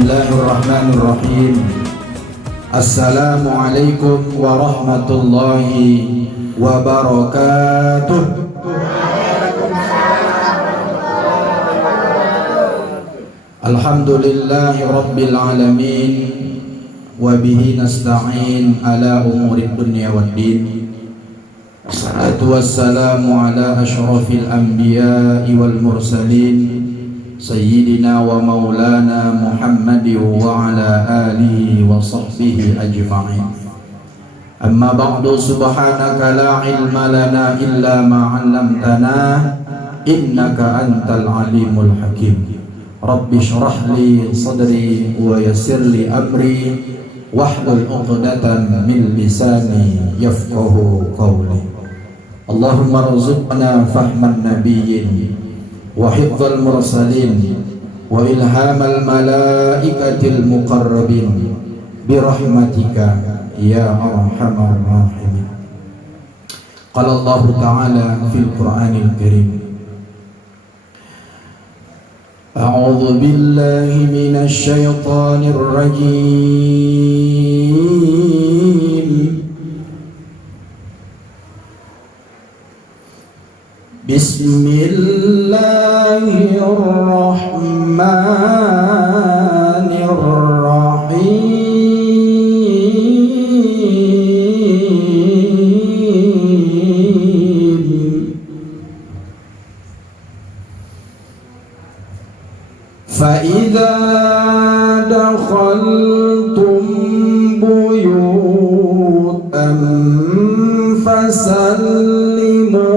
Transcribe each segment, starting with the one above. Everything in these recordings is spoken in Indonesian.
Bismillahirrahmanirrahim. Assalamualaikum warahmatullahi wabarakatuh. Alhamdulillahi rabbil alamin. Wabihi nasta'in ala umurid dunya waddin. Wassalatu wassalamu ala ashrafil anbiya'i wal mursalin Sayyidina wa maulana Muhammad wa ala alihi wa sahbihi ajma'in. Amma ba'du, subhanaka la ilma lana illa ma 'allamtana innaka antal alimul hakim. Rabbi shrah li sadri wa yassir li amri wahlul 'uqdatam min lisani yafqahu qawli. Allahumma rzuqna fahman nabiyyin wa hifdzal mursalin wa ilhamal malaikatil muqarrabin birahmatika ya arhamar rahimin. Qala Allah ta'ala fil Qur'anil Karim, a'udzu billahi minasy syaithanir rajim. Bismillahirrahmanirrahim. Fa-idza dakhaltum buyutan fasallimu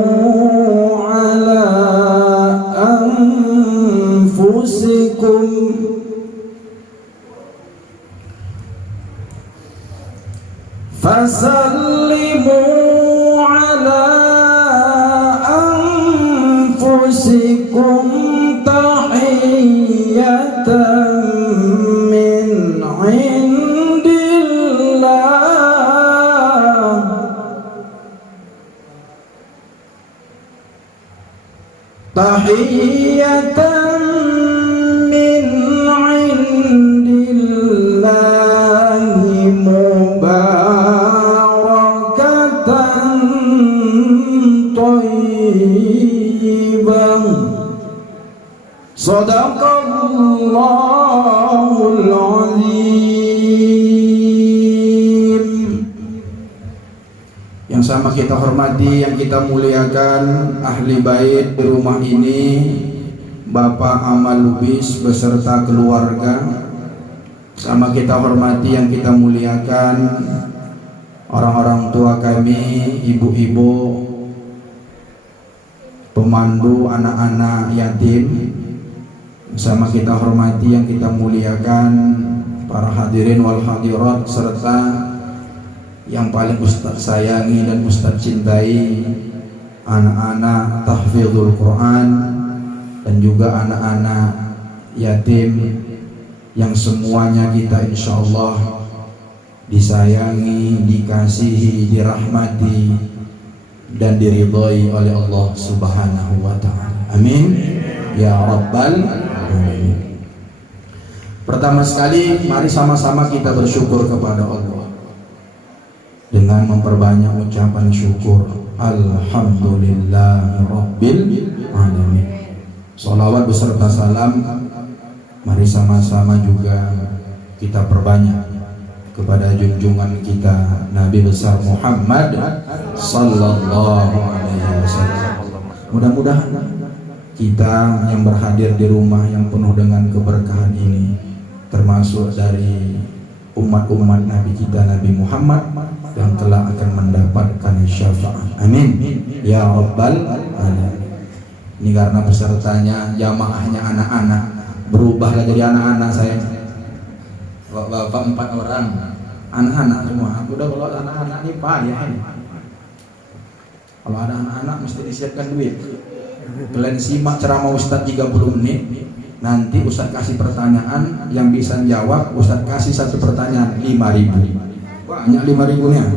fasallimu ala anfusikum tahiyatan min indillah. Tahiyatan min indillahi mubarakatan thayyibah. Shadaqallahul azim. Yang sama kita hormati, yang kita muliakan ahli bait di rumah ini, Bapak Amal Lubis beserta keluarga. Sama kita hormati, yang kita muliakan orang-orang tua kami, ibu-ibu, pemandu anak-anak yatim. Sama kita hormati, yang kita muliakan para hadirin wal hadirat, serta yang paling Ustaz sayangi dan Ustaz cintai, anak-anak tahfidzul Quran dan juga anak-anak yatim yang semuanya kita insyaallah disayangi, dikasihi, dirahmati dan diridhai oleh Allah Subhanahu wa ta'ala. Amin ya rabbal alamin. Pertama sekali, mari sama-sama kita bersyukur kepada Allah dengan memperbanyak ucapan syukur. Alhamdulillahirabbil alamin. Sholawat beserta salam mari sama-sama juga kita perbanyak kepada junjungan kita Nabi besar Muhammad sallallahu alaihi wasallam. Mudah-mudahan kita yang berhadir di rumah yang penuh dengan keberkahan ini termasuk dari umat-umat Nabi kita Nabi Muhammad yang telah akan mendapatkan syafaat. Amin ya rabbal alamin. Ini karena pesertanya jamaahnya anak-anak, berubahlah jadi anak-anak saya. Bapak 4 orang, anak-anak semua. Udah kalau anak-anak ini payah ini. Kalau ada anak-anak mesti disiapkan duit. Kalian simak ceramah Ustadz 30 menit. Nanti Ustadz kasih pertanyaan, yang bisa jawab Ustadz kasih satu pertanyaan 5.000. Banyak 5.000 nya.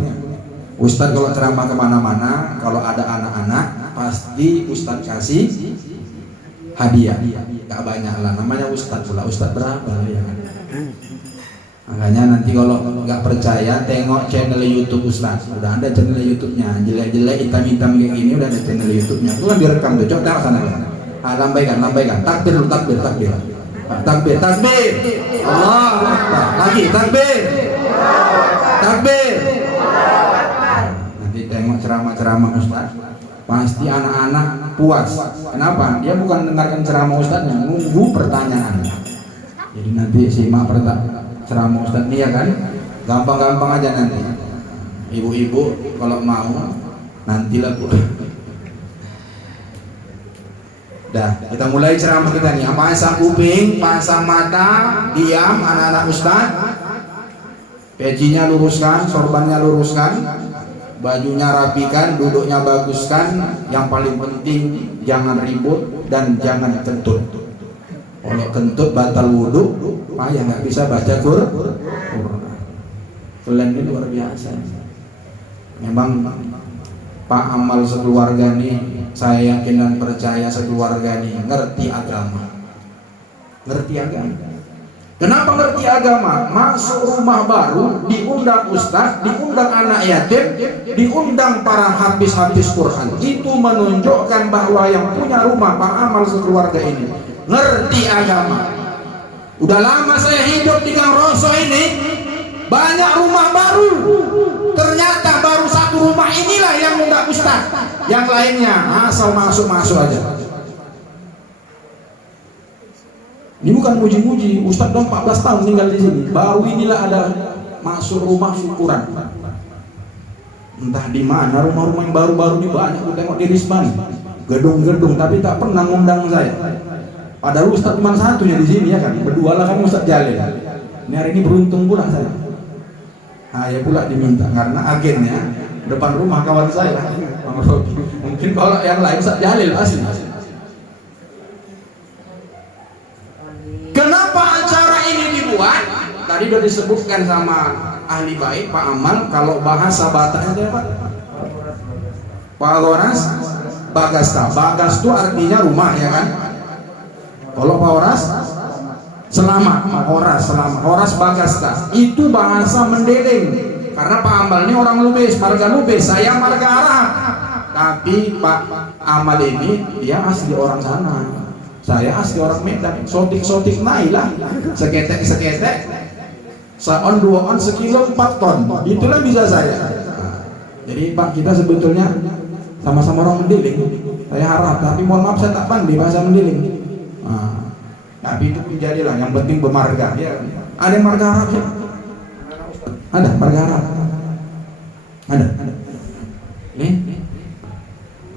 Ustadz kalau ceramah kemana-mana, kalau ada anak-anak pasti Ustadz kasih hadiah. nggak banyak lah, namanya ustadz pula, ustadz berapa ya kan. Makanya nanti kalau nggak percaya tengok channel YouTube Ustadz, udah ada channel YouTube-nya, jelek-jelek hitam-hitam kayak gini udah ada channel YouTube-nya, itu kan direkam tuh, coba tengok sana kan. Lambaikan, takbir dulu, takbir, Allah Akbar, lagi takbir, nanti tengok ceramah Ustadz, pasti anak-anak puas. Kenapa? Dia bukan dengarkan ceramah Ustadznya, nunggu pertanyaannya. Jadi nanti simak ceramah Ustadz ini ya kan, gampang-gampang aja nanti. Ibu-ibu kalau mau nantilah Bu. Dah, kita mulai ceramah kita nih. Pasang kuping, pasang mata, diam anak-anak Ustadz. Pecinya luruskan, sorbannya luruskan, bajunya rapikan, duduknya baguskan. Yang paling penting jangan ribut dan jangan kentut. Kalau kentut batal wudhu, ya nggak bisa baca Quran. Kalian ini luar biasa. Memang Pak Amal sekeluarga nih, saya yakin dan percaya sekeluarga nih ngerti agama. Kenapa ngerti agama? Masuk rumah baru, diundang ustaz, diundang anak yatim, diundang para hafiz Quran. Itu menunjukkan bahwa yang punya rumah Pak Amal sekeluarga ini ngerti agama. Udah lama saya hidup di Gang Roso ini, banyak rumah baru. Ternyata baru satu rumah inilah yang undang ustaz. Yang lainnya asal masuk aja. Ini bukan muji-muji, ustaz udah 14 tahun tinggal di sini. Baru inilah ada masuk rumah syukuran. Entah di mana rumah-rumah yang baru-baru ini banyak. Aku tengok di Risban, gedung-gedung, tapi tak pernah ngundang saya. Padahal ustaz cuma satunya di sini ya kan, berdua lah kan Ustaz Jalil. Ini hari ini beruntung pula saya. Ya pula diminta karena agennya depan rumah kawan saya, Bang Robi. Mungkin kalau yang lain Ustaz Jalil asli. Kenapa acara ini dibuat? Tadi sudah disebutkan sama ahli bait Pak Amal, kalau bahasa Bataknya itu apa? Pak Horas Bagasta. Bagas itu artinya rumah ya kan? Kalau Pak Horas selamat, Horas Bagasta itu bahasa Mendeleng. Karena Pak Amal ini orang Lubis, marga Lubis, saya marga Arab. Tapi Pak Amal ini dia asli orang sana. Saya asli orang Medan. Sotik naik lah, seketek, seon 2 on, sekilo 4 ton. Itulah bisa saya. Jadi Pak, kita sebetulnya sama-sama orang Mendeleng. Saya harap, tapi mohon maaf saya tak pandai bahasa Mendeleng. Tapi itu jadilah yang penting bermarga ya. Ada marga Arab ya? Ada marga Arab? Ada? Nih?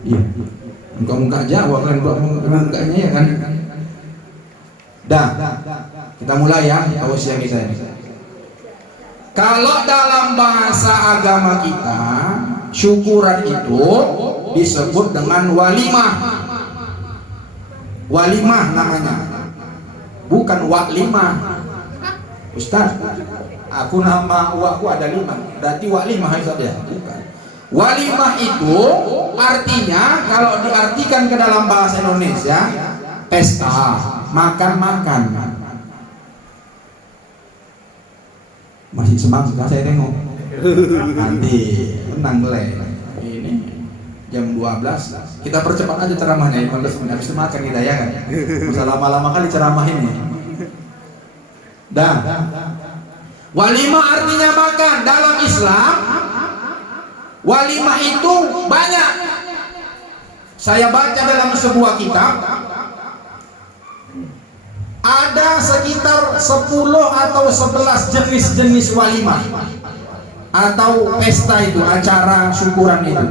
Iya. Muka Jawa kan, mukanya ya kan? Dah, kita mulai ya tausiah kita ini. Kalau dalam bahasa agama kita, syukuran itu disebut dengan walimah. Walimah namanya, bukan waklimah. Ustaz, aku nama wakku ada 5, berarti waklimah ya? Bukan. Walimah itu artinya, kalau diartikan ke dalam bahasa Indonesia, pesta, makan-makan. Masih semangat saya tengok. Nanti menang ini jam 12 kita percepat aja ceramahnya, 15 menit habis itu makan kita ya kan. Masa lama-lama kali ceramah ini. Dan walimah artinya makan. Dalam Islam walimah itu banyak. Saya baca dalam sebuah kitab ada sekitar 10 atau 11 jenis-jenis walimah atau pesta itu, acara syukuran itu.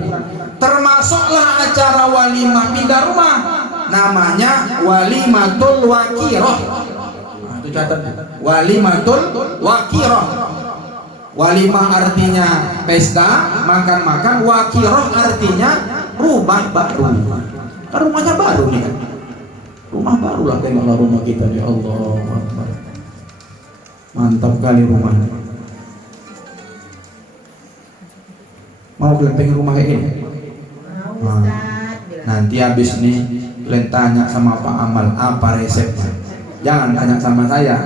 Termasuklah acara walimah pindah rumah, namanya walimatul wakiroh. Itu catat, walimatul wakiroh. Walimah artinya pesta, makan-makan. Wakiroh artinya rumah baru. Kan rumahnya baru nih kan. Rumah baru lah, tengoklah rumah kita ya Allah. Mantap kali rumahnya. Mau kalian pengen rumah kayak gini? Nah, nanti habis nih Kalian tanya sama Pak Amal apa resepnya. Jangan tanya sama saya.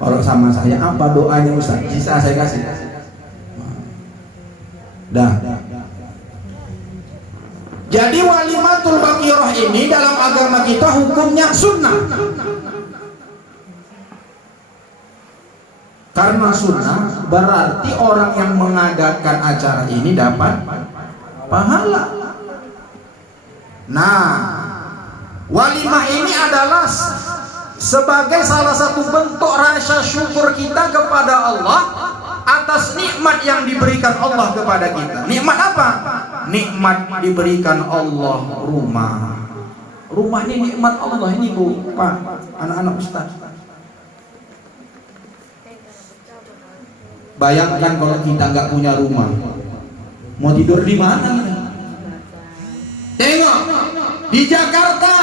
Kalau sama saya apa doanya Ustaz? Bisa saya kasih. Dah. Jadi walimatul baqirah ini dalam agama kita hukumnya sunnah. Karena sunnah berarti orang yang mengadakan acara ini dapat pahala. Nah, walimah ini adalah sebagai salah satu bentuk rasa syukur kita kepada Allah atas nikmat yang diberikan Allah kepada kita. Nikmat apa? Nikmat diberikan Allah rumah. Rumah ini nikmat Allah ini Bu, Pak, anak-anak Ustaz. Bayangkan kalau kita nggak punya rumah, mau tidur di mana? Tengok di Jakarta,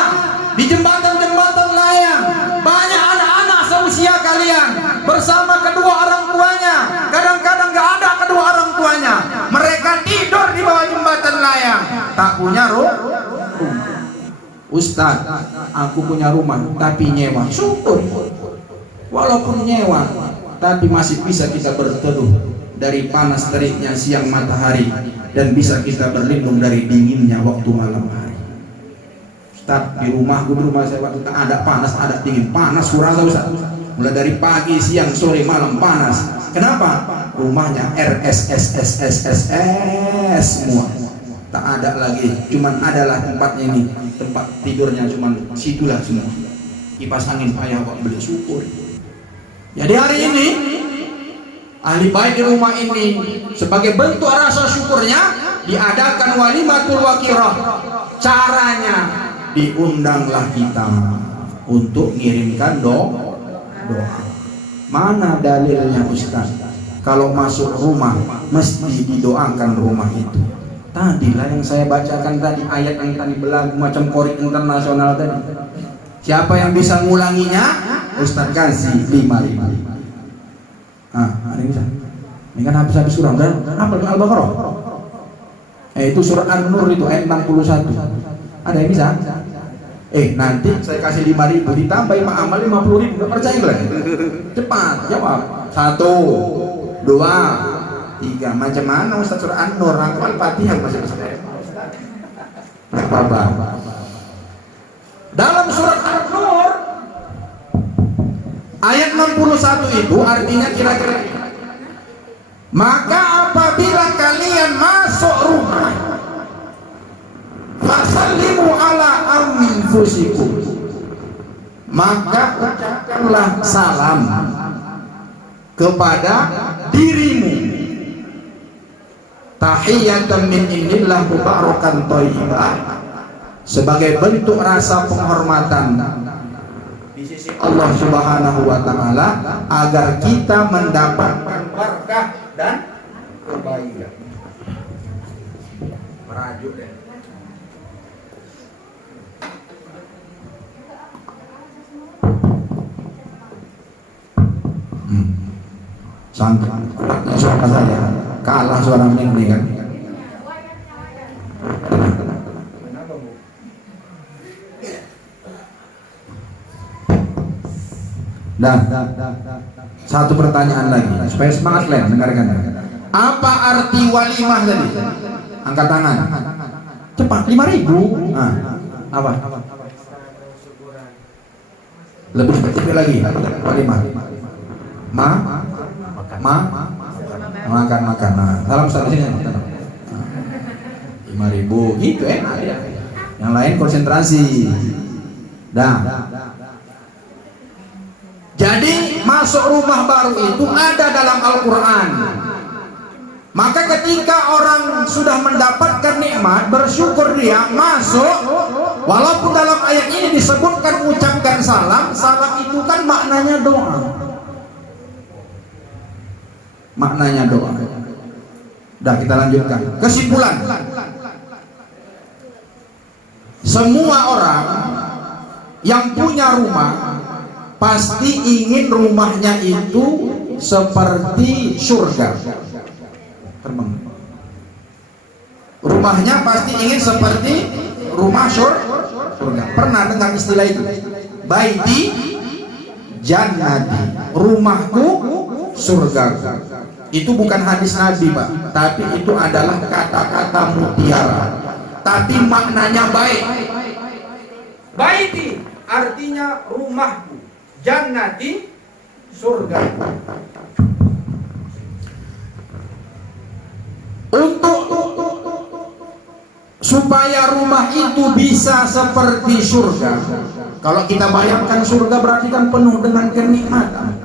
di jembatan-jembatan layang, banyak anak-anak seusia kalian bersama kedua orang tuanya. Kadang-kadang nggak ada kedua orang tuanya, mereka tidur di bawah jembatan layang, tak punya rumah. Ustaz, aku punya rumah tapi nyewa. Syukur, walaupun nyewa, tapi masih bisa kita berteduh dari panas teriknya siang matahari dan bisa kita berlindung dari dinginnya waktu malam hari. Ustaz, di rumah saya waktu tak ada panas, ada dingin. Panas kurasa Ustaz. Mulai dari pagi, siang, sore, malam panas. Kenapa? Rumahnya RSSSSSS semua. Tak ada lagi, cuman adalah tempatnya ini, tempat tidurnya cuman situlah semua. Kipas angin payah kok beli, syukur. Jadi hari ini ahli bait di rumah ini sebagai bentuk rasa syukurnya diadakan walimatul baqirah. Caranya diundanglah kita untuk ngirimkan doa. Mana dalilnya Ustaz? Kalau masuk rumah mesti didoakan rumah itu. Tadilah yang saya bacakan tadi, ayat yang tadi belagu macam korek internasional tadi. Siapa yang bisa ngulanginya? Ustaz kasih 5.000. Ada yang bisa? Ini kan habis surah kan? Apa Al-Baqarah? Itu surah An-Nur itu ayat 61. Ada yang bisa? Nanti saya kasih 5.000 ditambah Pak Amal 50.000. Enggak percaya enggak? Cepat jawab. 1, 2, 3. Macam mana Ustaz surah An-Nur? Al-Fatihah masih bisa. Apa? Dalam surat An-Nur ayat 61 itu artinya kira-kira, maka apabila kalian masuk rumah fasallimu ala anfusikum, maka ucapkanlah salam kepada dirimu, tahiyatan min indillah mubarakan thayyibah, sebagai bentuk rasa penghormatan di sisi Allah Subhanahu wa taala agar kita mendapatkan berkah dan kebaikan. Merajuk deh. Suara saya kalah suara ini kan. Dah, satu pertanyaan lagi supaya semangat kalian dengarkan. Apa arti walimah tadi? Angkat tangan. Cepat 5.000. Apa? Lebih spesifik lagi. Walimah. Makan. Salam sini. 5.000 gitu enak ya. Yang lain konsentrasi. Dah. Jadi masuk rumah baru itu ada dalam Al-Quran. Maka ketika orang sudah mendapatkan nikmat, bersyukur dia masuk. Walaupun dalam ayat ini disebutkan ucapkan salam. Salam itu kan maknanya doa. Maknanya doa. Dah, kita lanjutkan. Kesimpulan, semua orang yang punya rumah pasti ingin rumahnya itu seperti surga. Terbang. Rumahnya pasti ingin seperti rumah surga. surga. Pernah dengar istilah itu? Baiti jannati, rumahku surgaku. Itu bukan hadis Nabi, Pak, tapi itu adalah kata-kata mutiara, tapi maknanya baik. Baiti artinya rumahku, jannati surga. Untuk supaya rumah itu bisa seperti surga. Kalau kita bayangkan surga berarti kan penuh dengan kenikmatan.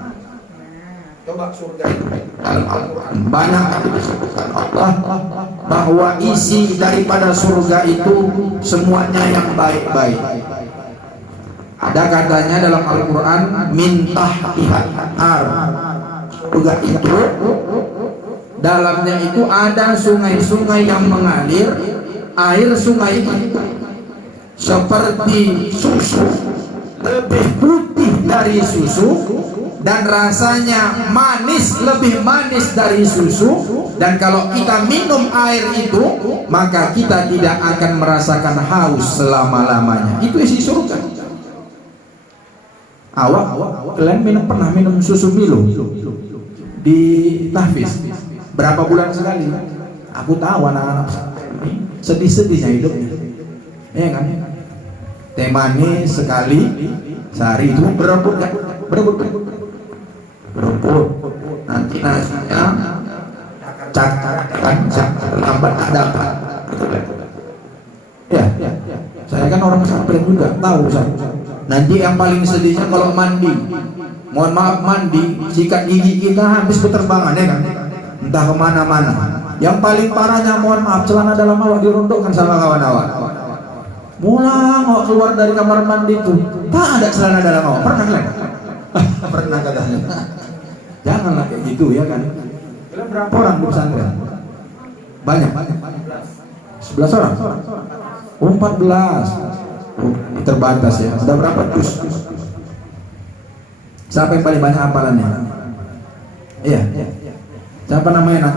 Coba surga itu dalam Al-Quran banyak disebutkan Allah bahwa isi daripada surga itu semuanya yang baik-baik. Ada katanya dalam Al-Quran min tahtihal anhar. Surga itu dalamnya itu ada sungai-sungai yang mengalir. Air sungai itu seperti susu, lebih putih dari susu, dan rasanya manis, lebih manis dari susu. Dan kalau kita minum air itu, maka kita tidak akan merasakan haus selama-lamanya. Itu isi surga. Kalian pernah minum susu Milo di tahfiz? Berapa bulan sekali? Aku tahu anak-anak sedih-sedihnya hidupnya, ya kan? Teh manis sekali sehari itu berebut, nanti nasinya cak lambat ada apa? Ya, saya kan orang pesantren juga, tahu saya. Nanti yang paling sedihnya kalau mandi, mohon maaf mandi, sikat gigi kita habis berterbangan, ya kan? Entah kemana-mana. Yang paling parahnya, mohon maaf, celana dalam awak dirundukkan sama kawan awak. Mulang awak keluar dari kamar mandi itu, tak ada celana dalam awak. Pernah kan? Pernah katanya. Janganlah kayak gitu, ya kan? Berapa orang di pesantren? Banyak. 11 orang. 14. Terbatas ya. Sudah berapa juz? Siapa yang paling banyak hafalannya? Iya. Siapa namanya?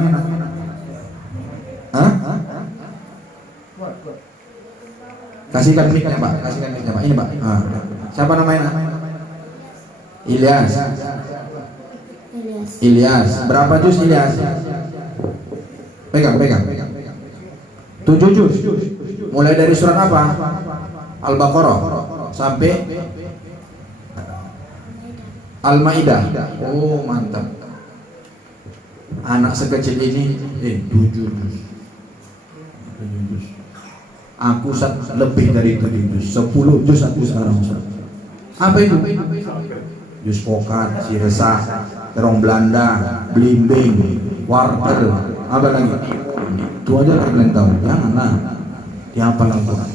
Hah? Kasihkan mic-nya, Pak. Kasihkan mic-nya, Pak. Ini, Pak. Siapa namanya? Ilyas. Berapa juz Ilyas? Pegang. 7 juz. Mulai dari surat apa? Al-Baqarah sampai Al-Maidah. Oh, mantap. Anak sekecil ini 7 juz. Aku lebih dari 7 juz. 10 juz aku sekarang. Apa itu? Juz pokat, siresah, terong Belanda, blimbing, wartel, apa lagi? Itu aja kalian tahu. Janganlah dihafal Al-Quran.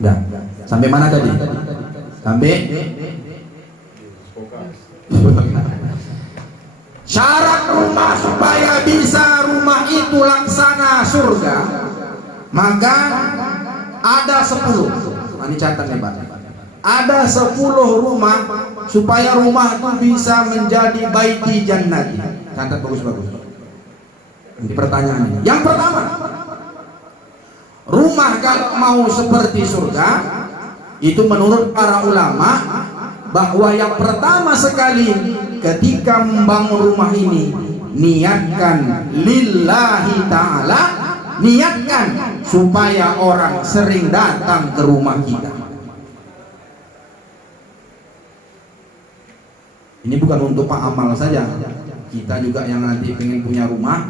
Dah. Sampai mana tadi? Sampai syarat rumah supaya bisa rumah itu laksana surga, maka ada 10. Ini catat nih, Pak. Ada 10 rumah supaya rumah itu bisa menjadi baiti jannati. Catat bagus-bagus. Ini pertanyaannya. Yang pertama, rumah kalau mau seperti surga, itu menurut para ulama bahwa yang pertama sekali ketika membangun rumah ini, niatkan lillahi ta'ala, niatkan supaya orang sering datang ke rumah kita. Ini bukan untuk Pak Amal saja, kita juga yang nanti pengen punya rumah,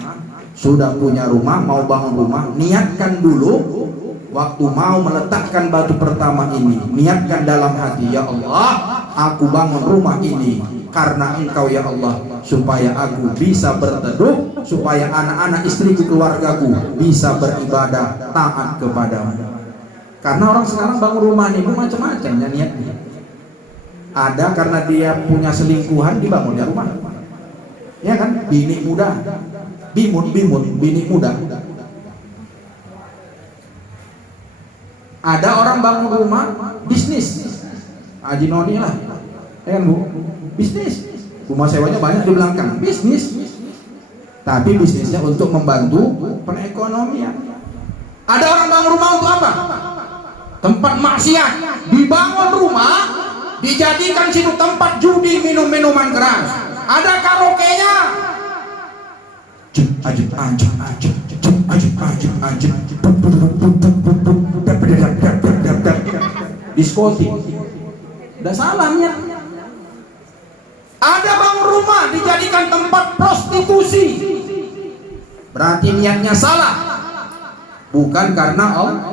sudah punya rumah, mau bangun rumah, niatkan dulu waktu mau meletakkan batu pertama ini, niatkan dalam hati, ya Allah, aku bangun rumah ini karena Engkau ya Allah, supaya aku bisa berteduh, supaya anak-anak istriku, keluargaku bisa beribadah taat kepadamu. Karena orang sekarang bangun rumah ini macam-macam ya niatnya. Ada karena dia punya selingkuhan dibangunnya rumah, ya kan? Bini muda, bini muda. Ada orang bangun rumah bisnis, Haji Noni lah, ya kan Bu? Bisnis, rumah sewanya banyak di belakang, bisnis. Tapi bisnisnya untuk membantu perekonomian. Ada orang bangun rumah untuk apa? tempat maksiat, dibangun rumah, dijadikan situ tempat judi, minum-minuman keras, ada karaoke-nya, diskotik, udah salah niat. Ada bangun rumah dijadikan tempat prostitusi, berarti niatnya salah, bukan karena Allah.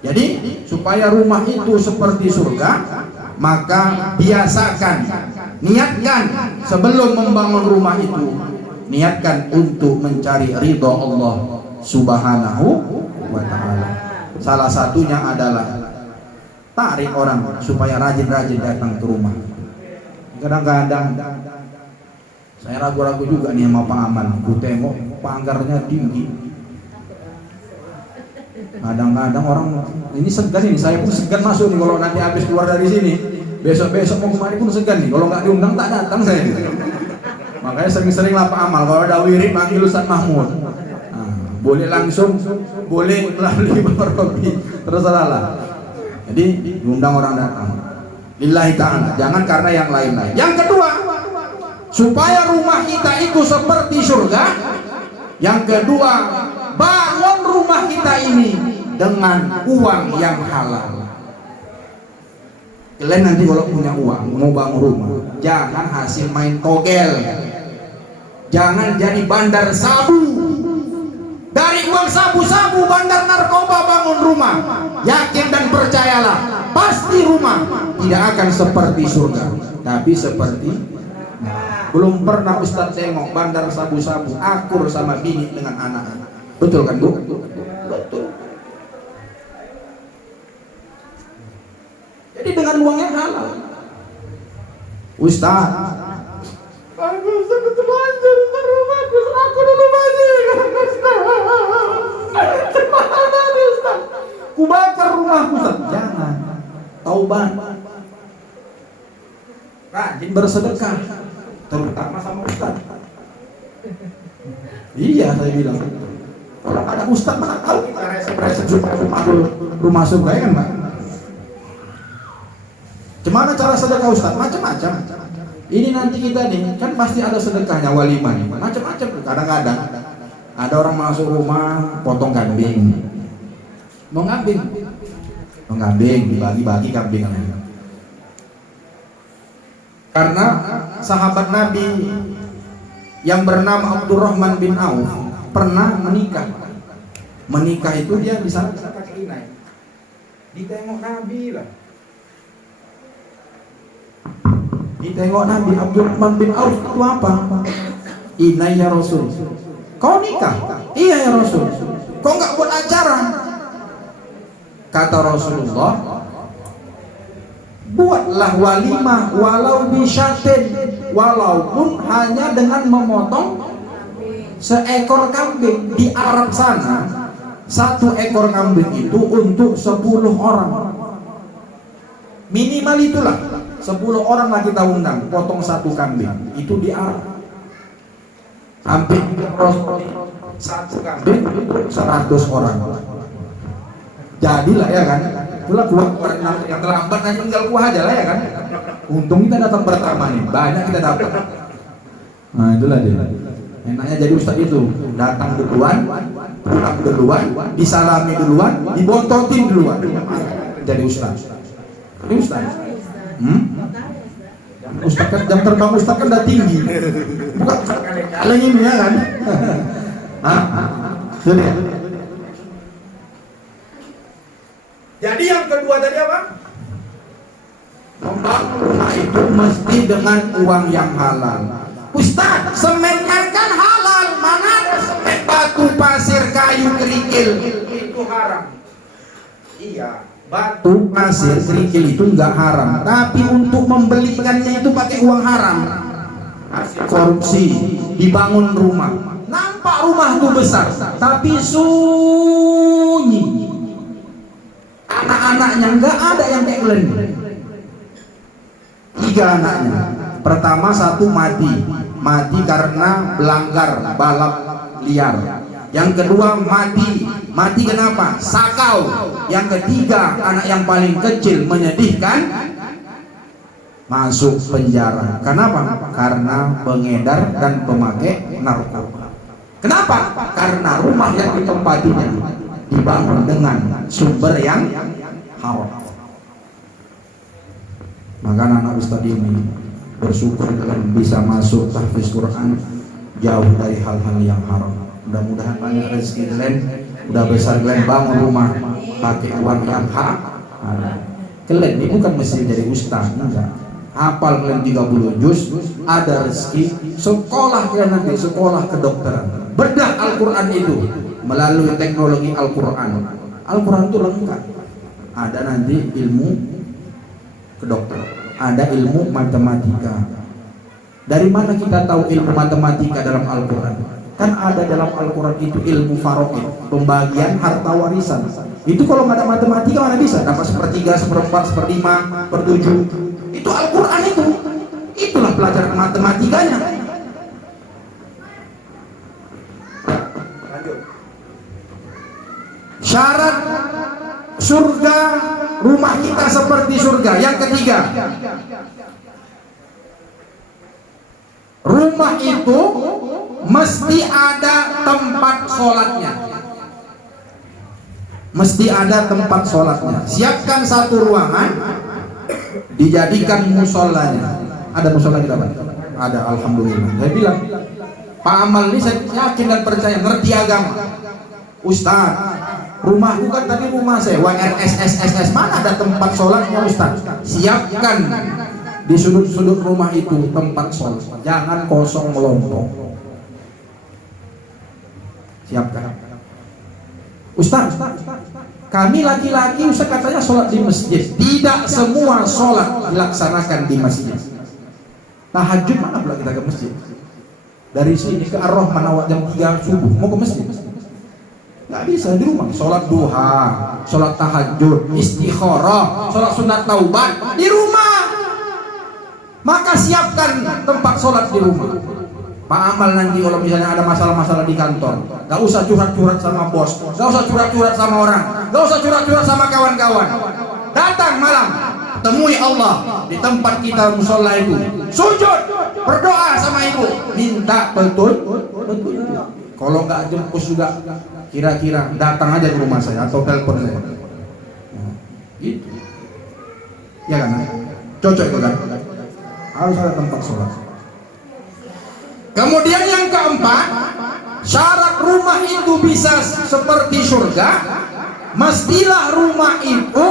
Jadi supaya rumah itu seperti surga, maka biasakan, niatkan sebelum membangun rumah itu, niatkan untuk mencari ridho Allah Subhanahu wa ta'ala. Salah satunya adalah tarik orang supaya rajin-rajin datang ke rumah. Kadang-kadang saya ragu-ragu juga nih sama Pak Aman, ku tengok pagarnya tinggi. Kadang-kadang orang ini segan ini, saya pun segan masuk nih kalau nanti habis keluar dari sini. Besok-besok mau kemari pun segan nih, kalau nggak diundang tak datang saya. Makanya sering-sering lah Pak Amal, kalau ada wirid panggil Ustaz Mahmud. Nah, boleh langsung, boleh melalui Pak Robi, terserah lah. Jadi diundang orang datang. Lillahi ta'ala, jangan karena yang lain-lain. Yang kedua, supaya rumah kita itu seperti surga. Yang kedua, bangun rumah kita ini dengan uang yang halal. Kalian nanti kalau punya uang mau bangun rumah, jangan hasil main togel, jangan jadi bandar sabu. Dari uang sabu-sabu bandar narkoba bangun rumah, yakin dan percayalah, pasti rumah tidak akan seperti surga, tapi seperti belum pernah Ustaz tengok bandar sabu-sabu akur sama bini dengan anak-anak. Betul kan Bu? Betul. Jadi dengan uang yang halal. Ustaz, aku sangat telanjur ke rumahku, aku dulu bajingan Ustaz. Gimana nih Ustaz? Ku bakar rumahku Ustaz. Jangan. Taubat. Rajin bersedekah, terutama sama Ustaz. Iya, saya bilang. Kalau ada Ustaz mana tahu kita resep-resep rumah surga ya kan Pak? Gimana cara sedekah Ustaz? Macam-macam. Ini nanti kita nih kan pasti ada sedekahnya walimah nih, macam-macam. Kadang-kadang ada orang masuk rumah potong kambing, mau ngambing, dibagi-bagi kambingnya. Karena sahabat Nabi yang bernama Abdurrahman bin Auf pernah menikah. Menikah itu dia bisa pakai inai. Ditengok Nabi lah. Ditengok Nabi, Abdurrahman bin Auf itu apa? Inai ya Rasul. Kau nikah? Iya ya Rasul. Kau nggak buat acara? Kata Rasulullah, buatlah walimah walau bisyatin, walaupun hanya dengan memotong seekor kambing. Di Arab sana satu ekor kambing itu untuk 10 orang minimal, itulah 10 orang lah kita undang, potong satu kambing. Itu di Arab hampir satu kambing 100 orang. Jadilah ya kan, itulah kuah yang terlambat nanti tinggal kuah aja lah ya kan. Untung kita datang pertama nih, banyak kita dapat. Nah itulah dia. Enaknya jadi ustaz itu, datang duluan, pulang duluan, disalami duluan, dibontotin duluan. Jadi ustaz. Ini ustaz. Ustaz kan jam terbang ustaz kan udah tinggi. Bukan kali ini ya kan. Sudah. Jadi yang kedua tadi apa? Membangun rumah itu mesti dengan uang yang halal. Ustaz, semennya kan halal, mana ada semen batu, pasir, kayu, kerikil? Itu haram. Iya, batu, pasir, kerikil itu enggak haram, tapi untuk membelikannya itu pakai uang haram. Korupsi, dibangun rumah. Nampak rumah itu besar, tapi sunyi. Anak-anaknya enggak ada yang kayak Glenn. 3 anaknya. Pertama 1 mati karena melanggar balap liar. Yang kedua mati. Mati kenapa? Sakau. Yang ketiga, anak yang paling kecil menyedihkan, masuk penjara. Kenapa? Karena pengedar dan pemakai narkoba. Kenapa? Karena rumah yang ditempatinya dibangun dengan sumber yang haram. Maka anak Ustadz ini bersyukur kalian bisa masuk tahfiz Quran, jauh dari hal-hal yang haram. Mudah-mudahan banyak rezeki kalian, udah besar kalian bangun rumah pakai uang yang haram. Kalian ini bukan mesti jadi ustaz, enggak. Hafal kalian 30 juz, ada rezeki. Sekolah kalian nanti, sekolah kedokteran, bedah Al-Quran itu melalui teknologi Al-Quran. Al-Quran itu lengkap. Ada nanti ilmu kedokteran, ada ilmu matematika. Dari mana kita tahu ilmu matematika dalam Al-Quran? Kan ada dalam Al-Quran itu ilmu faraid, pembagian harta warisan. Itu kalau nggak ada matematika mana bisa dapat sepertiga, seperempat, seperlima, sepertujuh. Itu Al-Quran itu. Itulah pelajaran matematikanya. Syarat surga, rumah kita seperti surga. Yang ketiga, rumah itu mesti ada tempat sholatnya. Mesti ada tempat sholatnya. Siapkan satu ruangan, dijadikan musolanya. Ada musola kita Pak? Ada, alhamdulillah. Saya bilang, Pak Amal ini saya yakin dan percaya ngerti agama. Ustaz, rumahku kan tadi rumah saya WRSSSS, mana ada tempat sholatnya Ustaz? Siapkan di sudut-sudut rumah itu tempat sholat, jangan kosong melompong. Siapkan. Ustaz, kami laki-laki Ustaz katanya sholat di masjid. Tidak semua sholat dilaksanakan di masjid. Tahajud mana pula kita ke masjid? Dari sini ke Ar-Rahman awak jam 3 subuh mau ke masjid? Nggak bisa, di rumah sholat duha, sholat tahajud, istikharah, sholat sunat taubat di rumah. Maka siapkan tempat sholat di rumah. Pak Amal nanti kalau misalnya ada masalah-masalah di kantor, gak usah curhat-curhat sama bos, gak usah curhat-curhat sama orang, gak usah curhat-curhat sama kawan-kawan. Datang malam, temui Allah di tempat kita musola itu, sujud, berdoa sama ibu, minta betul. Kalau nggak jemput juga, kira-kira datang aja ke rumah saya atau telepon saya. Gitu. Ya kan? Cocok itu kan? Harus ada tempat sholat. Kemudian yang keempat, syarat rumah itu bisa seperti surga, mestilah rumah itu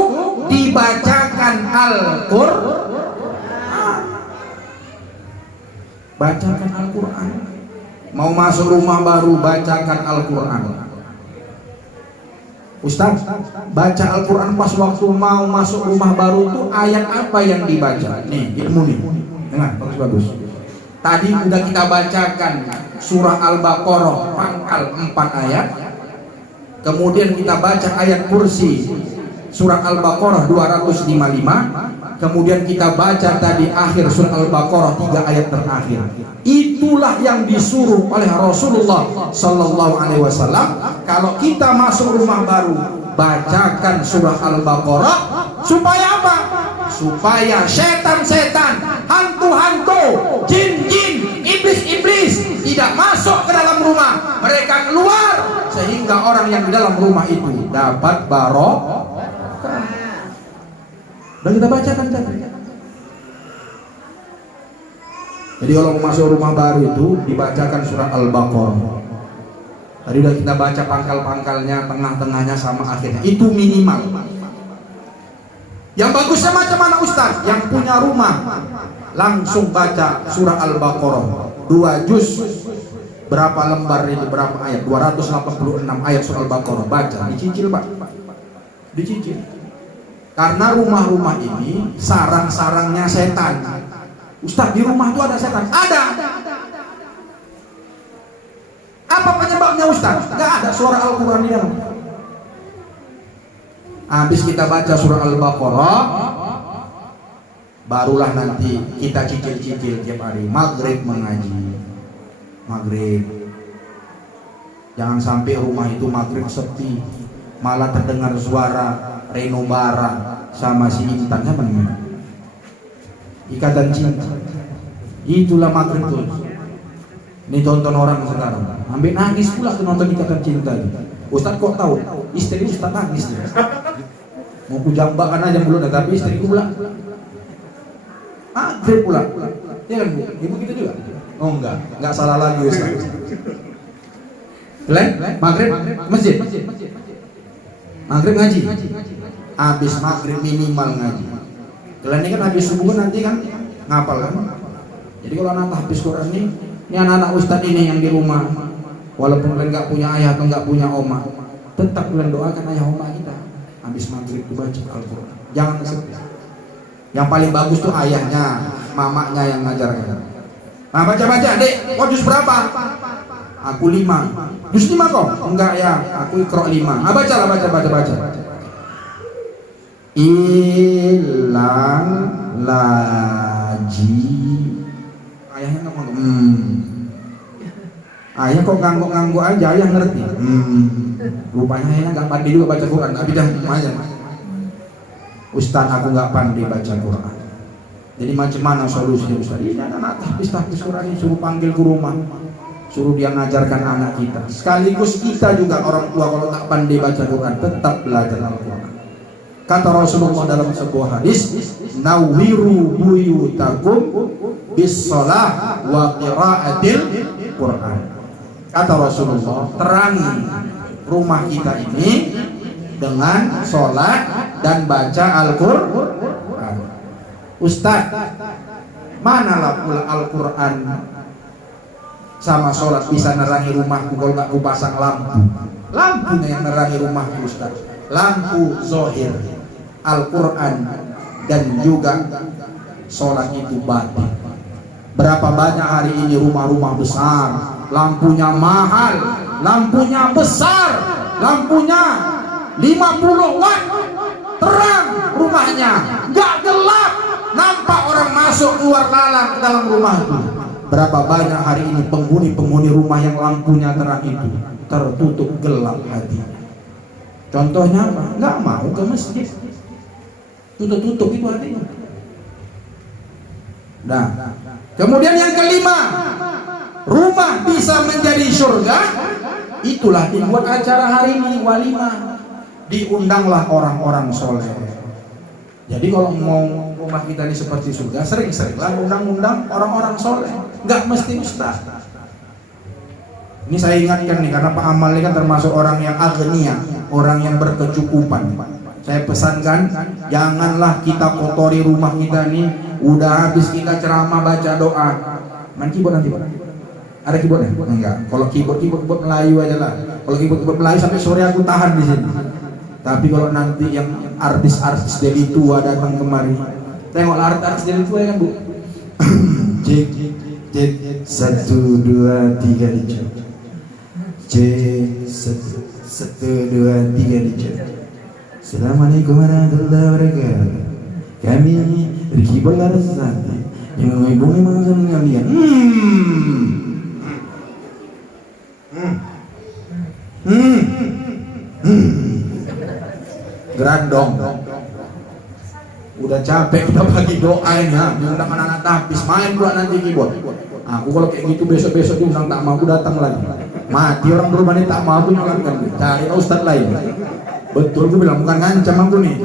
dibacakan Al-Quran. Bacakan Al-Quran. Mau masuk rumah baru, bacakan Al-Quran. Ustaz, baca Al-Quran pas waktu mau masuk rumah baru itu ayat apa yang dibaca? Nih, ilmu nih. Dengar, bagus. Tadi udah kita bacakan surah Al-Baqarah pangkal 4 ayat. Kemudian kita baca ayat kursi surah Al-Baqarah 255. Kemudian kita baca tadi akhir surah Al-Baqarah 3 ayat terakhir. Itulah yang disuruh oleh Rasulullah Sallallahu Alaihi Wasallam. Kalau kita masuk rumah baru, bacakan surah Al-Baqarah. Supaya apa? Supaya setan-setan, hantu-hantu, jin-jin, iblis-iblis tidak masuk ke dalam rumah. Mereka keluar sehingga orang yang di dalam rumah itu dapat barokah. Dan kita bacakan tadi. Jadi kalau mau masuk rumah baru itu dibacakan surah Al-Baqarah. Tadi udah kita baca pangkal-pangkalnya, tengah-tengahnya sama akhirnya. Itu minimal. Yang bagusnya macam mana Ustaz? Yang punya rumah langsung baca surah Al-Baqarah 2 juz. Berapa lembar itu, berapa ayat? 286 ayat surah Al-Baqarah. Baca, dicicil Pak. Dicicil. Karena rumah-rumah ini sarang-sarangnya setan. Ustaz, di rumah itu ada setan? Ada. Apa penyebabnya Ustaz? Gak ada suara Al-Quran di dalam. Habis kita baca surah Al-Baqarah, barulah nanti kita cicil-cicil tiap hari. Maghrib mengaji, maghrib, Jangan sampai rumah itu maghrib sepi, malah terdengar suara Reno Bara sama si Intan, apa namanya? Ikatan Cinta. Itulah maghrib tuh. Ini tonton orang sekarang, ambil nangis pula tuh nonton Ikatan Cinta. Ustaz kok tahu? Istri Ustaz nangis dia. Mau ku jambakan aja mulut, tapi istriku pula maghrib pula. Ya kan Bu? Ibu gitu juga? Oh enggak salah lagi Ustaz. Maghrib masjid. Maghrib ngaji. Habis maghrib minimal ngaji. Kalian ini kan habis subuh nanti kan ngapal kan. Jadi kalau anak habis Quran ini anak-anak ustadz ini yang di rumah, walaupun kalian nggak punya ayah atau nggak punya oma, tetap kalian doakan ayah oma kita. Habis maghrib dibaca Al-Quran. Jangan sepi. Yang paling bagus tuh ayahnya, mamanya yang ngajarkan. Nah baca-baca, dek, kau juz berapa? Aku 5. Juz 5 kok? Enggak ya, aku Iqra 5. Ah bacalah, baca. Ilang laji. Ayahnya ngomong, ayah kok ngangguk-ngangguk aja, ayah ngerti. Rupanya ayahnya nggak pandai juga baca Quran, tapi dah lumayan. Ustaz aku nggak pandai baca Quran. Jadi macam mana solusinya Ustaz? Ini anak tahfiz Quran ini suruh panggil ke rumah, suruh dia ngajarkan anak kita. Sekaligus kita juga orang tua kalau tak pandai baca Quran tetap belajar Al-Quran. Kata Rasulullah dalam sebuah hadis, nawiru buyutakum bis-shalah wa qiraatil Quran. Kata Rasulullah, terangi rumah kita ini dengan sholat dan baca Al-Quran. Ustaz, manalah pula Al-Quran sama sholat bisa nerangi rumahku kalau nggak kupasang lampu? Lampunya yang nerangi rumahku Ustaz, lampu zohir Al-Quran dan juga sholat itu batin. Berapa banyak hari ini rumah-rumah besar, lampunya mahal, lampunya besar, lampunya 50 watt, terang rumahnya, gak gelap, nampak orang masuk keluar lalang ke dalam rumah itu. Berapa banyak hari ini penghuni rumah yang lampunya terang itu tertutup gelap hati. Contohnya apa? Gak mau ke masjid, tutup itu hatinya. Nah, kemudian yang kelima, rumah bisa menjadi surga. Itulah dibuat acara hari ini, walimah. Diundanglah orang-orang soleh. Jadi kalau mau rumah kita ini seperti surga, sering-seringlah undang-undang orang-orang soleh. Nggak mesti ustaz. Ini saya ingatkan nih, karena Pak Amal ini kan termasuk orang yang agnia, orang yang berkecukupan. Saya pesankan, janganlah kita kotori rumah kita nih. Udah habis kita ceramah baca doa, main keyboard nanti Pak. Ada keyboardnya? Enggak. Kalau keyboard Melayu aja lah. Kalau keyboard Melayu sampai sore aku tahan di sini. Tapi kalau nanti yang artis-artis dari tua datang kemari, tengoklah artis dari tua ya kan Bu. Cek 1 2 3 dicek. Cek 1 2 3 dicek. Assalamualaikum warahmatullahi wabarakatuh. Kami Riki Bolarasati yang menghubungi maksud kalian. Gerandong. Udah capek kita bagi doanya, diundang anak-anak tahfiz, main pula nanti keyboard. Aku kalau kayak gitu besok-besok diundang tak mau, aku datang lagi. Mati orang di rumah ini tak mau, aku nyalakan, cari ustaz lain. Betul, aku bilang bukan ngancam aku nih.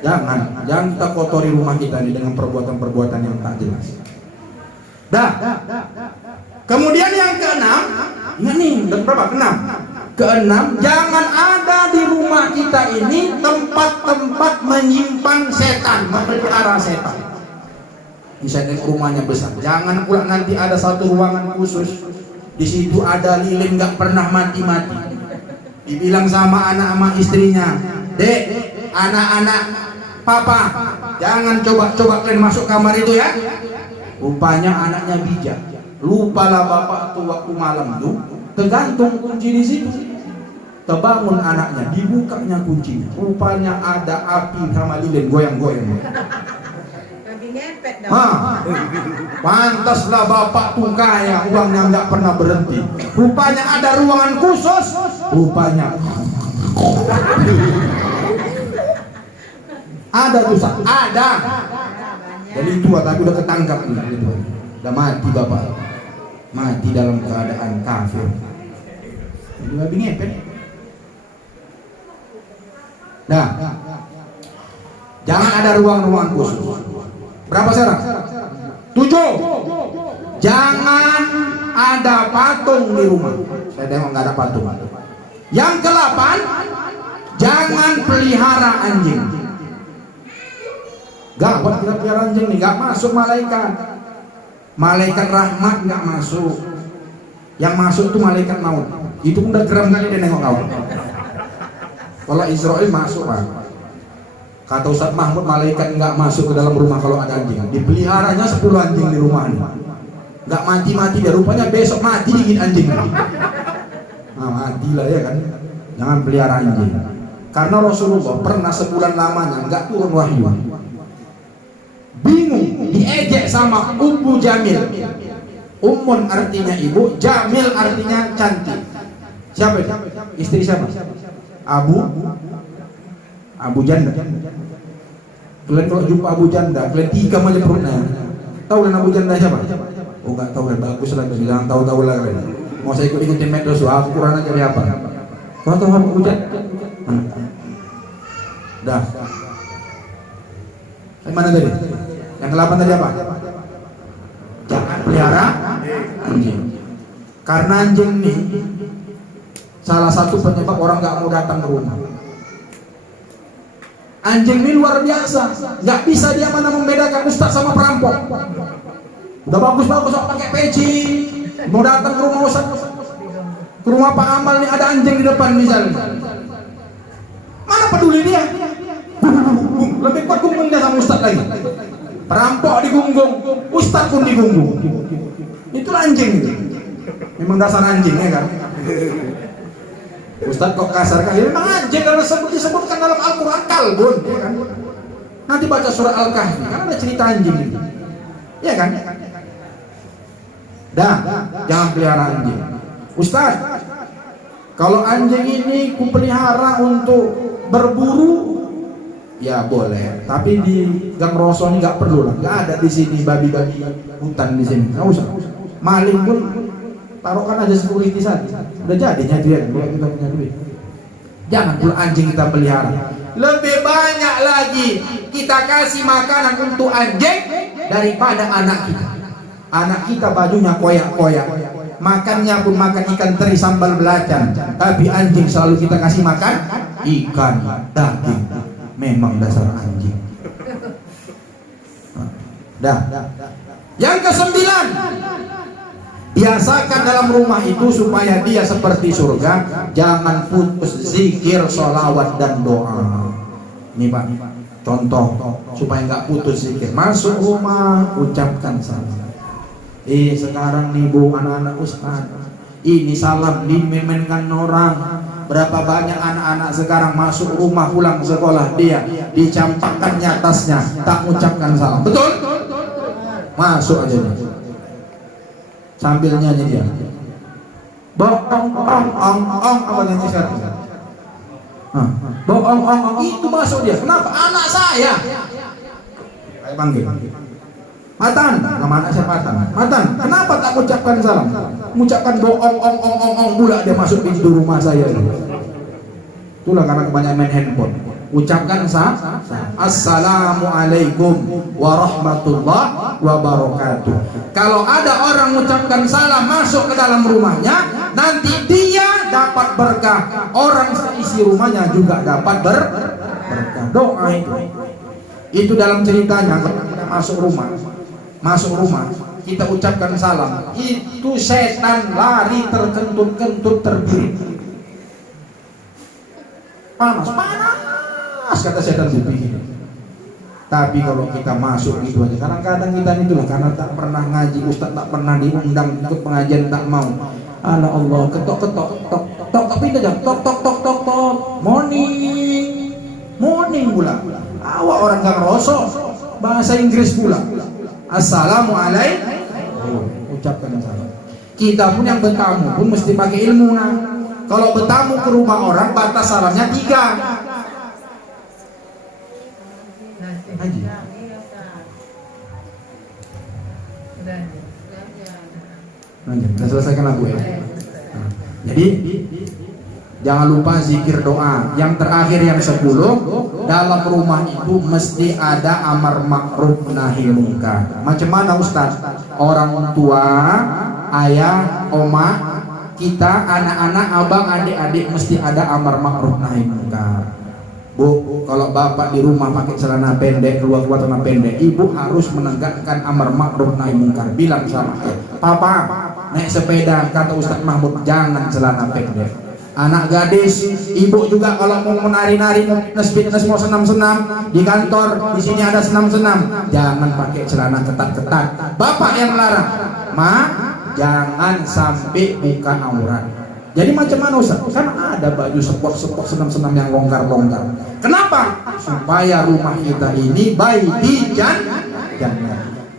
Jangan kita kotori rumah kita ini dengan perbuatan-perbuatan yang tak jelas. Dah. Kemudian yang keenam, ini berapa? Keenam, jangan ada di rumah kita ini tempat-tempat menyimpan setan, memelihara setan. Misalnya rumahnya besar, jangan pula nanti ada satu ruangan khusus, di situ ada lilin nggak pernah mati-mati. Dibilang sama anak sama istrinya, dek, anak-anak papa, jangan coba-coba kalian masuk kamar itu ya. Rupanya anaknya bijak, lupalah bapak tuh waktu malam tuh tergantung kunci di situ. Terbangun anaknya, dibukanya kuncinya. Rupanya ada api sama lilin goyang-goyang. Lagi ngepet Pantaslah bapak tuh kaya, uangnya nggak pernah berhenti. Rupanya ada ruangan khusus, rupanya ada tuh, ada. Jadi tua tapi udah ketangkap gitu. Udah mati bapak, mati dalam keadaan kafir. Ini lebih ngepet. Nah, jangan ada ruang-ruang khusus. Berapa syarat? 7. Jangan ada patung di rumah. Saya tengok nggak ada patung. Yang ke-8, jangan pelihara anjing. Gawat kita pelihara anjing nih, nggak masuk malaikat. Malaikat rahmat nggak masuk. Yang masuk tuh malaikat maut. Itu udah geram kali dia nengok kau. Kalau Israel masuk pak. Kata Ustaz Mahmud, malaikat nggak masuk ke dalam rumah kalau ada anjing. Dipeliharanya 10 anjing di rumahnya. Nggak mati-mati dia, rupanya besok mati digigit anjing. Nah matilah ya kan. Jangan pelihara anjing. Karena Rasulullah pernah sebulan lamanya nggak turun wahyu. Bingung, diejek sama Ummu Jamil. Ummun artinya ibu, Jamil artinya cantik. Siapa itu? Istri siapa? Abu Janda. Kalian kalau jumpa Abu Janda, kalian tikam aja perutnya. Tahu kan Abu Janda siapa? Oh nggak tahu kan, bagus lah, jangan tahu-tahu lah kalian. Mau saya ikut-ikutin medsos, aku kurang aja apa? Kau tahu Abu Janda? Dah. Mana tadi? Yang ke-8 tadi apa? Jangan pelihara anjing. Karena anjing nih salah satu penyebab orang nggak mau datang ke rumah. Anjing ini luar biasa, nggak bisa dia mana membedakan ustaz sama perampok. Udah bagus-bagus pakai peci, mau datang ke rumah ustaz, ke rumah Pak Amal nih ada anjing di depan misalnya. Mana peduli dia? Lebih kuat gunggungnya sama ustaz lagi. Perampok digunggung, ustaz pun digunggung. Itulah anjing. Memang dasar anjing ya kan. Ustaz kok kasar kali, memang anjing kalau disebutkan dalam Al-Quran kalbun ya kan? Nanti baca surah Al-Kahfi kan ada cerita anjing ya kan? Dah, jangan pelihara anjing. Ustaz, kalau anjing ini kupelihara untuk berburu ya boleh, tapi di Gang Roso ini nggak perlu lah, nggak ada di sini babi-babi hutan di sini, nggak usah. Maling pun taruhkan aja security saja, udah jadinya dia kalau kita punya duit. Jangan pula anjing kita pelihara. Lebih banyak lagi kita kasih makanan untuk anjing daripada anak kita. Anak kita bajunya koyak-koyak, makannya pun makan ikan teri sambal belacan, tapi anjing selalu kita kasih makan ikan daging. Memang dasar anjing. Dah. Yang ke-9, biasakan dalam rumah itu supaya dia seperti surga. Jangan putus zikir, sholawat dan doa. Nih Pak, contoh supaya nggak putus zikir. Masuk rumah ucapkan salam. Sekarang nih Bu, anak-anak ustaz, ini salam dimemenkan orang. Berapa banyak anak-anak sekarang masuk rumah pulang sekolah dia dicampakkannya tasnya, tak ucapkan salam. Betul? Masuk aja nih. Sambil nyanyi dia. Boong ong ong ong, apa nyanyi sekarang? Boong ong ong, itu masuk dia. Kenapa? Anak saya. Saya panggil. Matan, nama anak saya Matan, kenapa tak ucapkan salam? Mengucapkan boong ong ong ong ong pula dia masuk pintu rumah saya. Itulah karena kebanyakan main handphone. Ucapkan Assalamualaikum warahmatullahi wabarakatuh. Kalau ada orang mengucapkan salam masuk ke dalam rumahnya, nanti dia dapat berkah. Orang seisi rumahnya juga dapat berkah. Doa itu dalam ceritanya kalau kita masuk rumah kita ucapkan salam, itu setan lari terkentut-kentut terbiri. Panas kata setan dipikir. Tapi kalau kita masuk gitu aja, kadang-kadang kita itulah karena tak pernah ngaji, ustaz tak pernah diundang ikut pengajian tak mau. Allah ketok pintu aja, tok morning pula. Awak orang Gang Roso bahasa Inggris pula. Assalamualaikum, ucapkan salam. Kita pun yang bertamu pun mesti pakai ilmu. Nah, kalau bertamu ke rumah orang batas salamnya 3. Haji. Kita selesaikan lagu ya. Nah, jadi jangan lupa zikir doa. Yang terakhir yang 10, dalam rumah itu mesti ada amar ma'ruf nahi munkar. Macam mana Ustaz? Orang tua, ayah, oma, kita, anak-anak, abang, adik-adik mesti ada amar ma'ruf nahi munkar. Bu, kalau bapak di rumah pakai celana pendek, keluar celana pendek, ibu harus menegakkan amar ma'ruf nahi munkar. Bilang sama papa, naik sepeda, kata Ustaz Mahmud, jangan celana pendek. Anak gadis, ibu juga kalau mau menari-nari, fitness mau senam-senam di kantor, di sini ada senam-senam, jangan pakai celana ketat-ketat. Bapak yang larang, ma, jangan sampai buka aurat. Jadi macam mana Ustaz? Kan ada baju sport senam-senam yang longgar-longgar. Kenapa? Supaya rumah kita ini baik di jannah.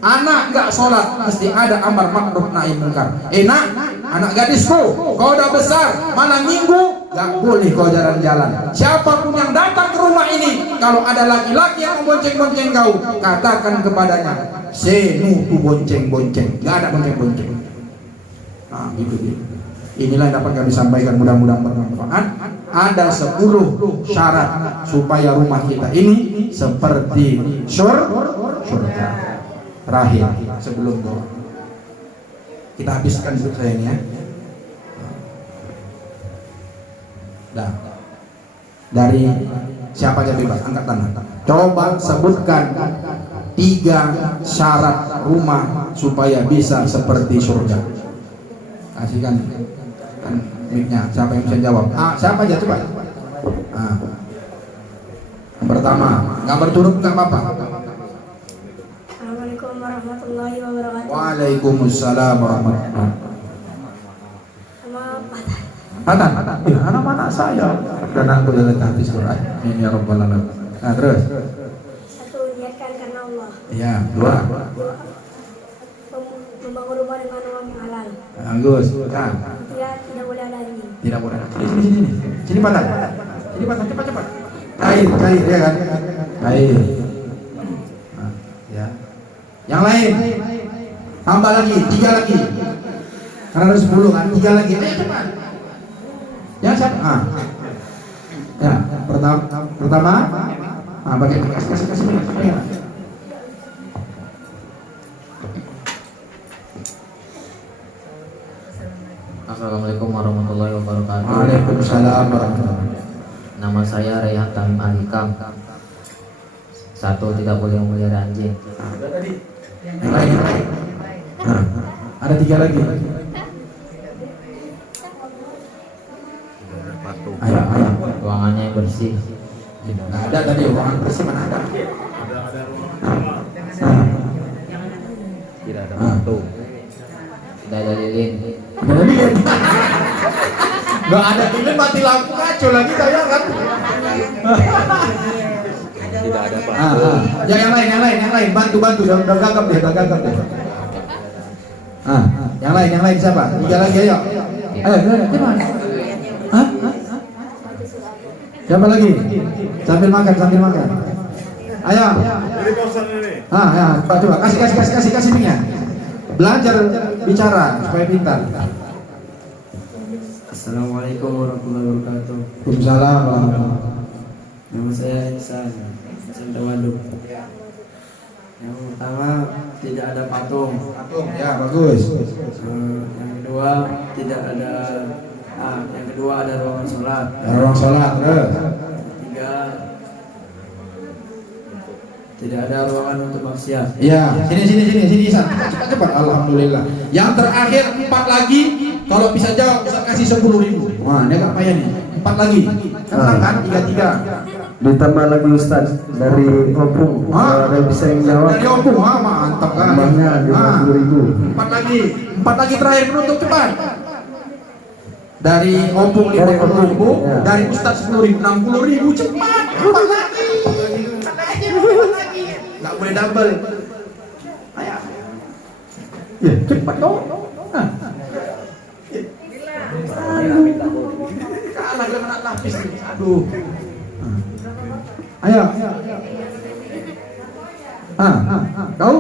Anak gak sholat mesti ada amar ma'ruf nahi munkar. Enak, anak gadisku, kau udah besar, malam minggu gak boleh kau jalan-jalan. Siapapun yang datang ke rumah ini, kalau ada laki-laki yang membonceng-bonceng kau, katakan kepadanya, senu tu bonceng-bonceng. Gak ada bonceng-bonceng. Nah, gitu. Inilah yang dapat kami sampaikan, mudah-mudahan bermanfaat. Ada 10 syarat supaya rumah kita ini seperti surga. Terakhir sebelum doa, kita habiskan dulu saya ini ya. Dah. Dari siapa aja bebas, angkat tangan. Coba sebutkan 3 syarat rumah supaya bisa seperti surga. Kasihkan kan mic-nya, siapa yang bisa jawab? Siapa aja coba? Yang pertama, nggak berturut nggak apa-apa. Assalamualaikum warahmatullahi wabarakatuh. Waalaikumsalam warahmatullahi. Sama Patan. Patan. Anak-anak saya. Dan aku dari tahfiz Quran. Ini ya Rabbal alamin. Nah, terus. 1, niatkan karena Allah. Iya, 2. Membangun rumah dengan uang yang halal. Bagus. Nah. 3, tidak boleh ada anjing. Tidak boleh. Sini Patan. Cepat. Cair ya kan? Cair. Nah, ya. Yang lain. Tambah lagi, 3 lagi. Karena ada 10 kan, 3 lagi. Ayo cepat. Ya, siapa? Ya, pertama. Pakai kasih. Assalamualaikum warahmatullahi wabarakatuh. Waalaikumsalam warahmatullahi wabarakatuh. Nama saya Rayhan Tamim Alikam. 1, tidak boleh memelihara anjing. Yang lain. Ada 3 lagi. Ayo. Ruangannya yang bersih. Nggak ada tadi ruangan bersih, mana ada? Tidak ada batu. Tidak ada lilin. Nggak ada lilin, mati lampu kacau lagi saya kan. Tidak ada Ya, yang lain, bantu, udah gagap deh. Yang lain siapa? 3 lagi ayo. Siapa? Hah? Siapa lagi? Sambil makan. Ayo. Ya, coba kasih mic-nya. Belajar bicara supaya pintar. Assalamualaikum warahmatullahi wabarakatuh. Waalaikumsalam warahmatullahi wabarakatuh. Nama saya Ihsan Dawalu. Yang pertama, tidak ada patung. Ya, bagus. Yang kedua, yang kedua ada ruangan sholat. Ruang sholat, terus. 3, tidak ada ruangan untuk maksiat. Iya, sini Ihsan. Cepat. Alhamdulillah. Yang terakhir 4 lagi. Kalau bisa jawab, bisa kasih 10.000. Wah, dia gak payah nih. 4 lagi. Kan 3. Ditambah lagi Ustaz dari Opung. Ada bisa yang jawab. Dari Opung, mantap kan. Tambahnya 50.000. 4 lagi terakhir penutup cepat. Dari Opung 50.000, ya. dari Ustaz 10.000, 60.000 cepat. 4 lagi. Gak boleh double. Ayo. cepat dong. Nah. Kalah dengan anak lapis. Aduh. Ayo. Kau?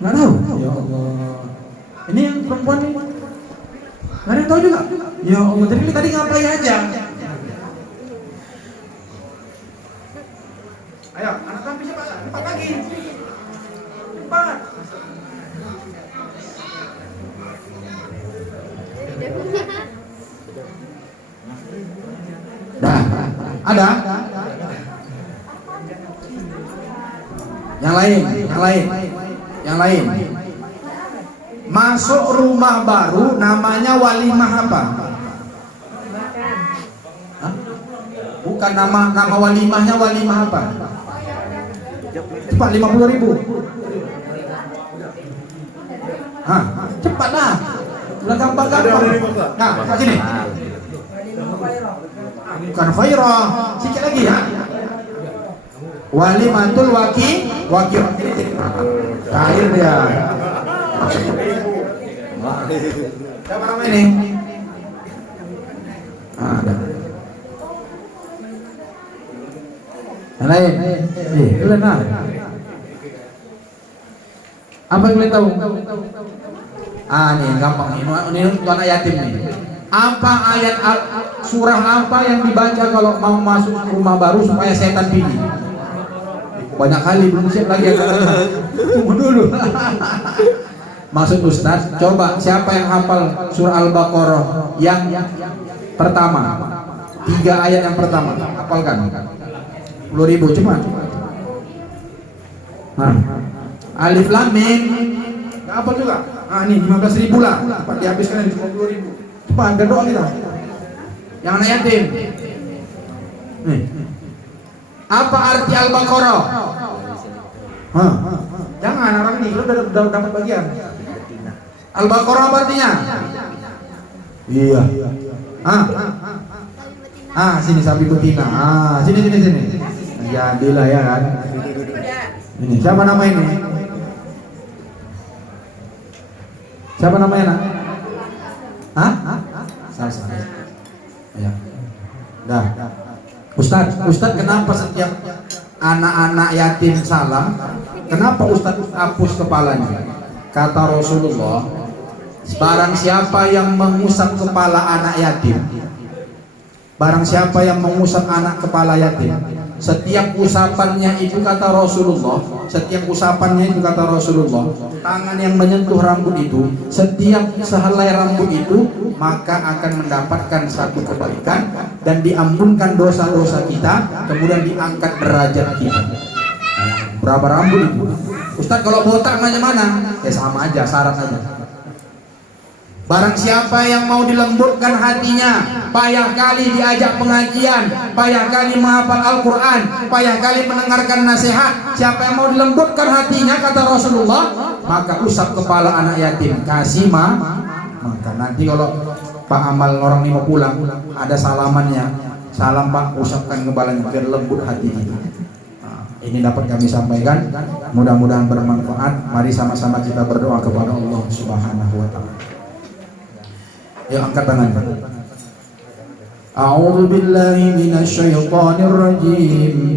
Nggak tahu. Ya Allah. Ini yang perempuan nih. Nggak ada yang tahu juga. Ya Allah. Jadi tadi ngapain aja? Ayo, anak lapis siapa? 4 lagi. 4. Dah, ada? Yang lain. Masuk rumah baru namanya walimah apa? Hah? Bukan nama walimahnya walimah apa? Cepat 50.000. Cepatlah. Udah gampang-gampang. Nah, sini. Bukan khairah. Sikit lagi ya. Walimatul waki. Cair dia. Siapa nama ini? Ada. Yang lain. Kalian nah. Apa yang kalian tahu? Nih gampang nih. Ini untuk anak yatim nih. Apa ayat surah apa yang dibaca kalau mau masuk rumah baru supaya setan pilih? Banyak kali belum siap lagi. Tunggu dulu. Maksud Ustaz, coba siapa yang hafal surah Al-Baqarah yang pertama? 3 ayat yang pertama. Hafalkan. 10.000 cuma. Alif Lam Mim. Enggak apa juga. Nih 15.000 lah. Cepat dihabiskan 50.000. Cepat berdoa kita. Yang anak yatim. Nih. Apa arti Al-Baqarah? Jangan orang ini udah dapat bagian. Al-Baqarah apa artinya? Iya. Sini sapi betina. Sini. Jadilah ya kan. Ini siapa nama ini? Siapa namanya nak? Salsa. Ya. Dah. Ustaz kenapa setiap anak-anak yatim salam, kenapa Ustaz hapus kepalanya? Kata Rasulullah, barang siapa yang mengusap kepala anak yatim, barang siapa yang mengusap anak kepala yatim, setiap usapannya itu kata Rasulullah, tangan yang menyentuh rambut itu, setiap sehelai rambut itu, maka akan mendapatkan satu kebaikan dan diampunkan dosa-dosa kita, kemudian diangkat derajat kita. Berapa rambut itu? Ustaz kalau botak mana? Ya sama aja, syarat aja. Barang siapa yang mau dilembutkan hatinya, payah kali diajak pengajian, payah kali menghafal Al-Quran, payah kali mendengarkan nasihat. Siapa yang mau dilembutkan hatinya, kata Rasulullah, maka usap kepala anak yatim, kasih maka nanti kalau Pak Amal orang ini mau pulang, ada salamannya. Salam Pak, usapkan kepalanya biar lembut hati kita. Ini dapat kami sampaikan, mudah-mudahan bermanfaat. Mari sama-sama kita berdoa kepada Allah Subhanahu wa taala. Ya, angkat tangan. A'udzu billahi minasy syaithanir rajim.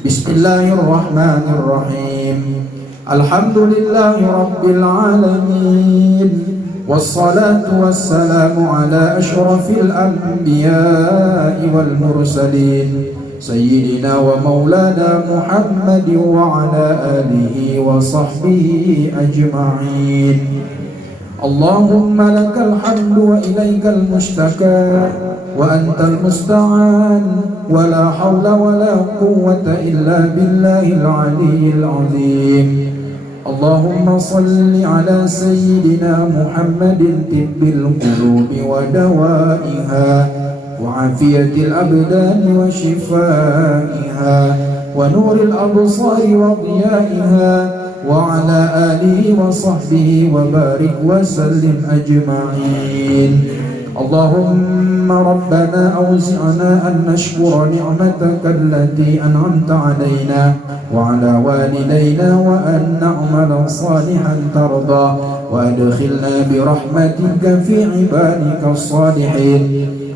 Bismillahirrahmanirrahim. Alhamdulillahi rabbil alamin. Wassalatu wassalamu ala asyrafil anbiya'i wal mursalin. Sayyidina wa maulana Muhammad wa ala alihi wa sahbihi ajma'in. Allahumma lakal hamdu wa ilaikal mushtaka wa antal musta'an wa la hawla wa la quwwata illa billahil aliyyil azim. Allahumma salli ala sayyidina Muhammadin tibbil qulubi wa dawaiha wa afiyatil abdani wa shifaiha wa nuril absari wa diyaiha wa ala alihi wa sahbihi wa barik wa sallim ajma'in. اللهم ربنا أوزعنا أن نشكر نعمتك التي أنعمت علينا وعلى والدينا وأن نعمل صالحا ترضى وأدخلنا برحمتك في عبادك الصالحين.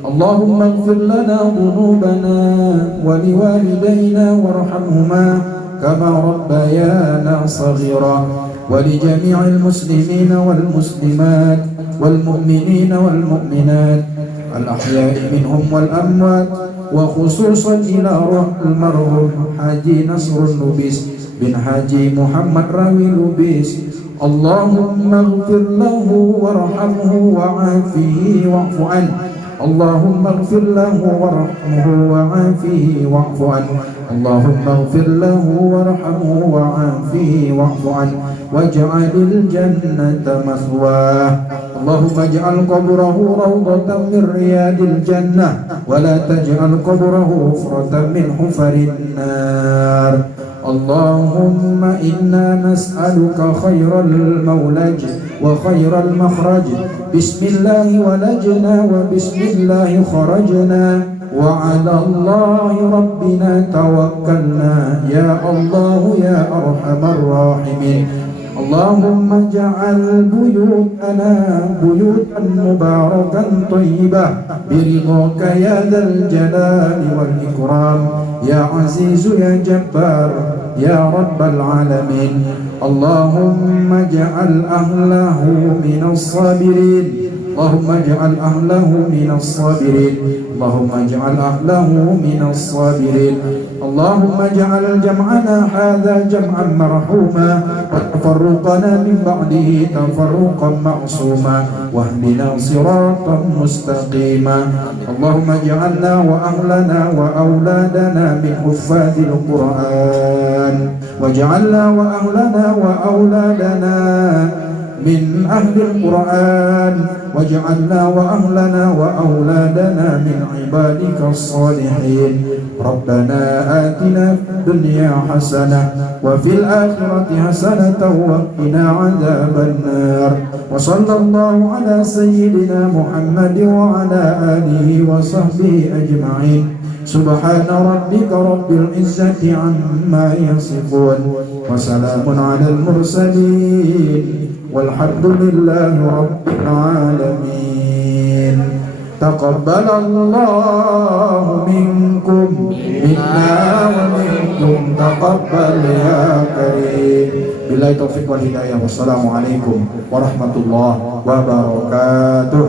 اللهم اغفر لنا ذنوبنا ولوالدينا وارحمهما كما ربيانا صغيرا ولجميع المسلمين والمسلمات والمؤمنين والمؤمنات الأحياء منهم والأموات وخصوصا إلى روح المرحوم حاجي نصر اللبيس بن حاجي محمد راوي لبيس. اللهم اغفر له وارحمه وعافه واعف عنه. اللهم اغفر له وارحمه وعافه واعف عنه. اللهم اغفر له وارحمه وعافه واعف عنه واجعل الجنة مثواه. اللهم اجعل قبره روضة من رياض الجنة ولا تجعل قبره حفرة من حفر النار. اللهم إنا نسألك خير المولج وخير المخرج. بسم الله ولجنا وبسم الله خرجنا وعلى الله ربنا توكلنا يا الله يا أرحم الراحمين. اللهم اجعل بيوتنا بيوتا مباركا طيبة برضاك يا ذا الجلال والإكرام يا عزيز يا جبار يا رب العالمين. اللهم اجعل أهله من الصابرين. اللهم اجعل أهله من الصابرين. اللهم اجعل أهله من الصابرين. اللهم اجعل جمعنا هذا جمعا مرحوما وتفرقنا من بعده تفرقا معصوما واهدنا صراطا مستقيما. اللهم اجعلنا وأهلنا وأولادنا من حفاظ القرآن واجعلنا وأهلنا وأولادنا من أهل القرآن واجعلنا وأهلنا وأولادنا من عبادك الصالحين. ربنا آتنا في الدنيا حسنة وفي الآخرة حسنة وقنا عذاب النار. وصلى الله على سيدنا محمد وعلى آله وصحبه أجمعين. سبحان ربك رب العزة عما يصفون وسلام على المرسلين والحمد لله رب العالمين. تقبل الله منكم منا ومنكم تقبل يا كريم. بالله التوفيق والهداية والسلام عليكم ورحمة الله وبركاته.